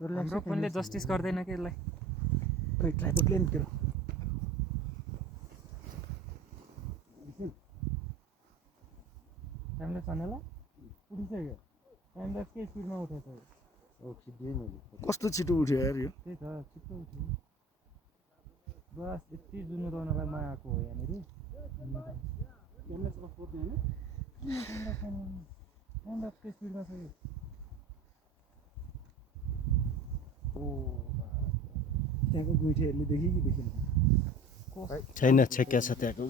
हाम्रो फोनले जस्टिस गर्दैन के यसलाई खै ट्राइपोडले नि त्यो टाइमलेस भन्नुला उठिसक्यो टाइमलेस के स्पिडमा उठेछ कस्तो छिटो उठ्यो यार यो त्यही त छिटो उठ्यो बस यति जुन उडाउनलाई म आएको हो यहाँनिर टाइमलेस अफ गर्दैन टाइमलेस के स्पिडमा छ यो त्यहाँको गुइठेहरूले देख्यो कि देखेन छैन छेक्या छ त्यहाँको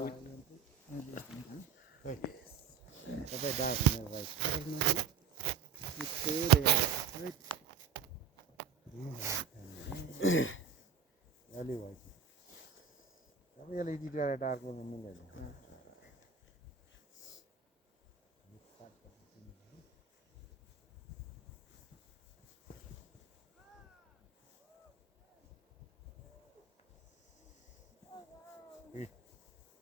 सबै डाक हुने भाइ अलि भाइ सबै यसले एडिट गरेर डार्क गर्नु मिल्दैन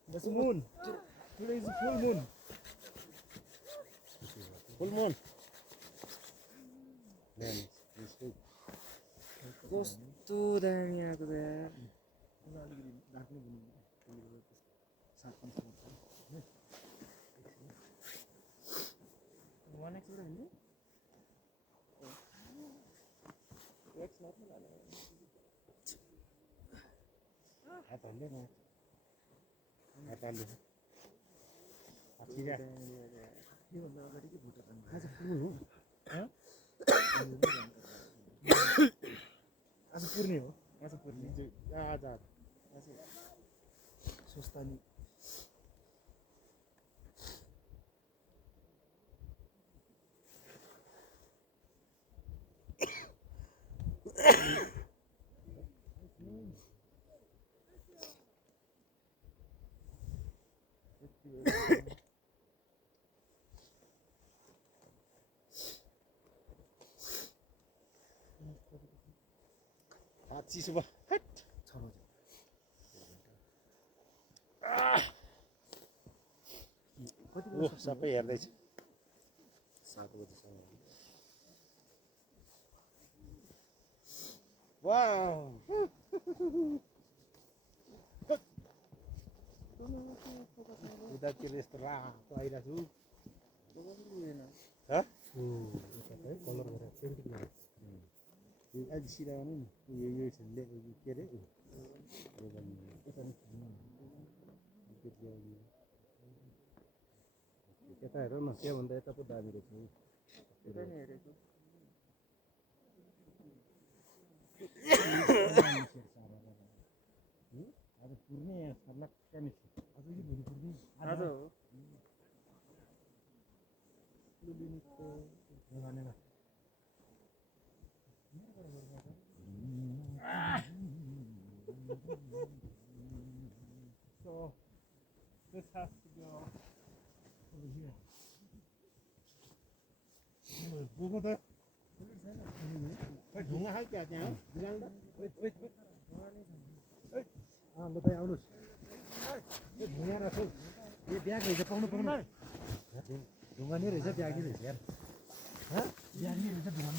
There's a moon. Today is a full moon. Full moon. कस्तो दामी आएको त यार आज पुर्ने हो आज पुर्ने आज सुस्तानी चिसो भयो ओ सबै हेर्दैछ 7 बजेसम्म वाउ उदातिर यस्तो रातो आइरहेको छु कलर गरेर पेन्टिङ गरेर आज सिधा गर्नु नि यो के अरे यता हेर न त्यहाँभन्दा यता पो दामी रहेछ आज पुर्ने सर्लक्क निस्क्यो आज कि भोलि पुर्ने आज हो So this has to go over here. Google that. ढुङ्गा खाल क्या त्यहाँ ल त आउनुहोस् ढुङ्गा राखौ यो ब्याग रहेछ पाउनु ढुङ्गा नै रहेछ ब्याग नै रहेछ यार ब्याग नै रहेछ ढुङ्गा